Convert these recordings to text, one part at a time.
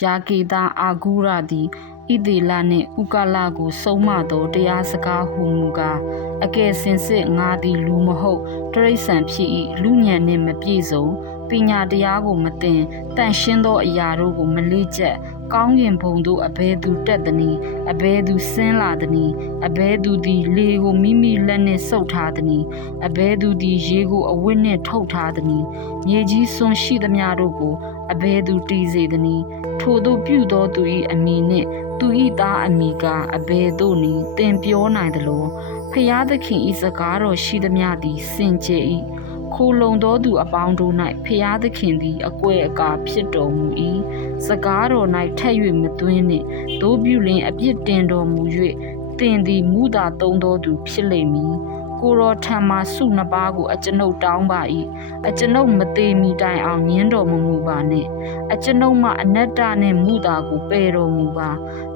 ယာကေတာအာဂူရာဒီဣတိလနှင့်ဥကလကိုဆုံးမသောတရားစကားဟူမူကားအကယ်စင်စစ်ငါသည်လူမဟုတ်တရိษံဖြစ်၏လူညံနှင့်မပြည့်စုံပညာတရားကိုမသိတန်ရှင်းသောအရာတို့ကိုမလေးကျက်ကောင်းကင်ဘုံသို့အဘဲသူတက်သည်။အဘဲသူဆင်းလာသည်။အဘဲသူသည်လေကိုမိမိလက်နှင့်စုပ်ထားသည်။အဘဲသူသည်ရေကိုအဝတ်နှင့်ထုတ်ထားသည်။မြေကြီးစွန်းရှိသမျှတို့ကိုအဘဲသူတည်စေသည်။ထိုသို့ပြုသောသူ၏အမည်နှင့်သူ၏သားအမည်ကအဘဲသို့နည်းသင်ပြောနိုင်သလိုဖျားသခင်၏စကားတော်ရှိသမျှသည်စင်ကြယ်၏ခိုလုံသောသူအပေါင်းတို့၌ဖျားသခင်သည်အကွယ်အကာဖြစ်တော်မူ၏စကားတော်၌ထက်၍မသွင်းနှင့်သို့ပြုလျှင်အပြစ်တင်တော်မူ၍သင်သည်မူသာသုံးသောသူဖြစ်လိမ့်မည်ကိုရောထံမှစုနှစ်ပါးကိုအကျွန်ုပ်တောင်းပါ၏အကျွန်ုပ်မသေးမီတိုင်အောင်ညင်းတော်မမူပါနှင့်အကျွန်ုပ်မှအနတ္တနှင့်မူသာကိုပယ်တော်မူပါ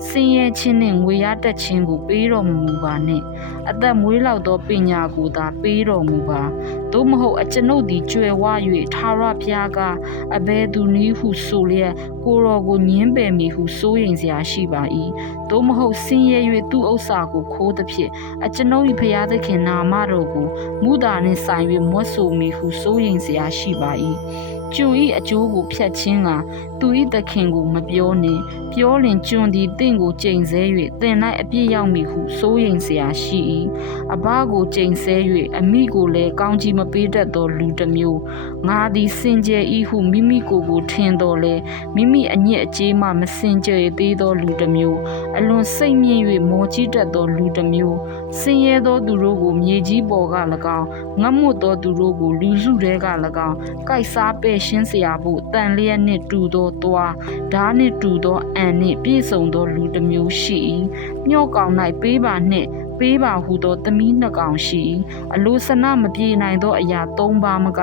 ဆင်းရဲခြင်းနှင့်ငွေရတတ်ခြင်းကိုပေးတော်မမူပါနှင့်အသက်မွေးလောက်သောပညာကိုသာပေးတော်မူပါသို့မဟုတ်အကျွန်ုပ်သည်ကြွယ်ဝ၍ထာဝရဘုရားကအဘယ်သူနည်းဟုဆိုလျက်ကိုရောကိုညင်းပယ်မိဟုစိုးရိမ်စရာရှိပါ၏သို့မဟုတ်ဆင်းရဲ၍သူ့ဥစ္စာကိုခိုးသဖြင့်အကျွန်ုပ်၏ဘုရားသခင်နာမတော်ကိုမူတာနှင့်ဆိုင်၍မွတ်ဆိုမိဟုစိုးရိမ်စရာရှိပါ၏ကျွန်၏အကျိုးကိုဖြတ်ခြင်းကသူ၏သခင်ကိုမပြောနှင့်ပြောလင်ကျွန်သည်တင့်ကိုကျိန်ဆဲ၍သင်၌အပြစ်ရောက်မည်ဟုစိုးရိမ်စရာရှိ၏အဘကိုကျိန်ဆဲ၍အမိကိုလည်းကောင်းကြီးမပေးတတ်သောလူတစ်မျိုးငါသည်စင်ကြယ်၏ဟုမိမိကိုယ်ထင်တော်လဲမိမိအညစ်အကြေးမှမစင်ကြယ်သေးသောလူတစ်မျိုးအလွန်စိတ်မြင့်၍မောကြီးတတ်သောလူတစ်မျိုးဆင်းရဲသောသူတို့ကိုမြေကြီးပေါ်က၎င်းငတ်မွတ်သောသူတို့ကိုလူစုထဲက၎င်းကိုက်စားပဲ့ရှင်းเสียဖို့တန်လျက်နှင့်တူသောသွားဓာနှင့်တူသောအန်နှင့်ပြည့်စုံသောလူတစ်မျိုးရှိ၏မြော့ကောင်၌ပေးပါနှင့်ပေးပါဟုသောသမီးနှစ်ကောင်ရှိအလိုဆန္ဒမပြေနိုင်သောအရာ၃ပါးမက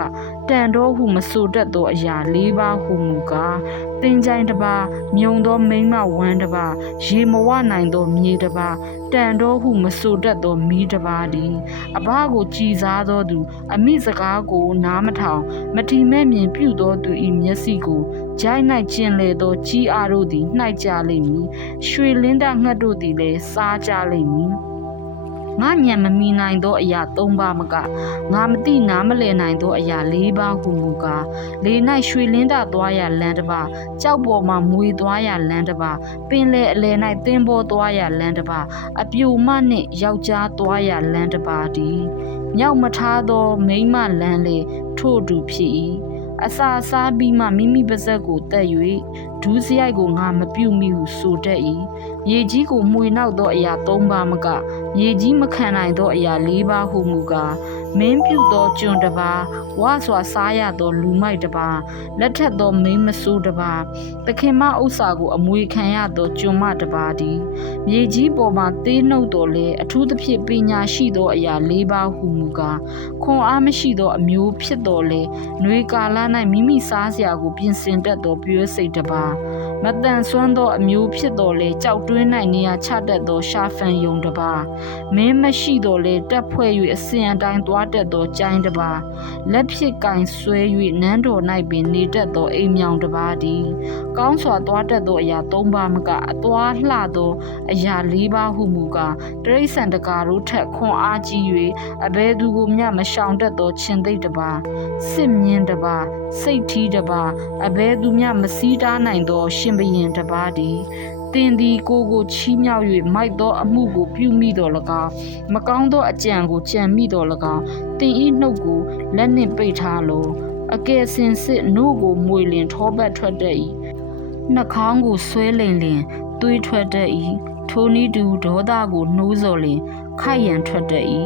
တန်တော်ဟုမဆိုတတ်သောအရာ၄ပါးဟုမူကားတင်ကြိုင်တစ်ပါးမြုံသောမိန်းမဝမ်းတစ်ပါးရေမဝနိုင်သောမြေတစ်ပါးတန်တော်ဟုမဆိုတတ်သောမီးတစ်ပါးသည်အဘကိုကြည်စားသောသူအမိစကားကိုနားမထောင်မထီမဲ့မြင်ပြုသောသူ၏မျက်စိကိုဂျိုင်း၌ကျင်လေသောကြီးအားတို့သည်နှိုက်ကြလိမ့်မည်ရွှေလင်းတငှက်တို့သည်လည်းစားကြလိမ့်မည်ငါညံမမီနိုင်သောအရာ၃ပါးမကငါမသိနားမလည်နိုင်သောအရာ၄ပါးဟုမူကားလေ၌ရွှေလင်းတသွားရလမ်းတစ်ပါးကြောက်ပေါ်မှမွေသွားရလမ်းတစ်ပါးပင်လေအလယ်၌သင်္ဘောသွားရလမ်းတစ်ပါးအပြိုမနှင့်ယောက်ျားသွားရလမ်းတစ်ပါးသည်မြောက်မထားသောမိန်းမလမ်းလေထို့တူဖြစ်၏အစာစားပြီးမှမိမိပါးစပ်ကိုတက်၍ဒူးစရိုက်ကိုငါမပြုမိဟုဆိုတတ်၏မြေကြီးကိုမှွေနောက်သောအရာ၃ပါးမကမြေကြီးမခံနိုင်သောအရာ၄ပါးဟုမူကားမင်းပြုသောကျွန်တစ်ပါးဝါစွာစားရသောလူမိုက်တစ်ပါးလက်ထက်သောမိန်းမဆိုးတစ်ပါးသခင်မဥစ္စာကိုအမွေခံရသောကျွန်မတစ်ပါးသည်မြေကြီးပေါ်မှသေးနှုတ်တော်လဲအထူးသဖြင့်ပညာရှိသောအရာ၄ပါးဟုမူကားခွန်အားမရှိသောအမျိုးဖြစ်တော်လဲຫນွေကာလ၌မိမိစားစရာကိုပြင်ဆင်တတ်သောပြွေးစိတ်တစ်ပါးမတန်ဆွမ်းသောအမျိုးဖြစ်တော်လဲကြောက်တွင်း၌နေရာချတတ်သောရှာဖန်ယုံတစ်ပါးမင်းမရှိတော်လဲတက်ဖွဲ့၍အစဉ်အတိုင်းသွားတတ်သောကျိုင်းတစ်ပါးလက်ဖြစ်ကင်ဆွဲ၍နန်းတော်၌ပင်နေတတ်သောအိမ်မြောင်တစ်ပါးသည်ကောင်းစွာသွားတတ်သောအရာ၃ပါးမကအသွားလှသောအရာ၄ပါးဟုမူကားတရိษံတကာတို့ထက်ခွန်အားကြီး၍အဘယ်သူကိုမျှမရှောင်တတ်သောရှင်သိတစ်ပါးစစ်မြင်းတစ်ပါးစိတ်ထီးတစ်ပါးအဘယ်သူမျှမစည်းတားနိုင်သောရှင်ဘရင်တစ်ပါးသည်တင်သည်ကိုချီးမြှောက်၍မိုက်သောအမှုကိုပြုမိတော်၎င်းမကောင်းသောအကြံကိုကြံမိတော်၎င်းတင်ဤနှုတ်ကိုလက်နှင့်ပိတ်ထားလောအကယ်စင်စစ်နို့ကိုမွေလင်ထောပတ်ထွက်တတ်၏နှာခေါင်းကိုဆွဲလင်သွေးထွက်တတ်၏ထိုနည်းတူဒေါသကိုနှိုးဆော်လင်ခိုက်ရန်ထွက်တတ်၏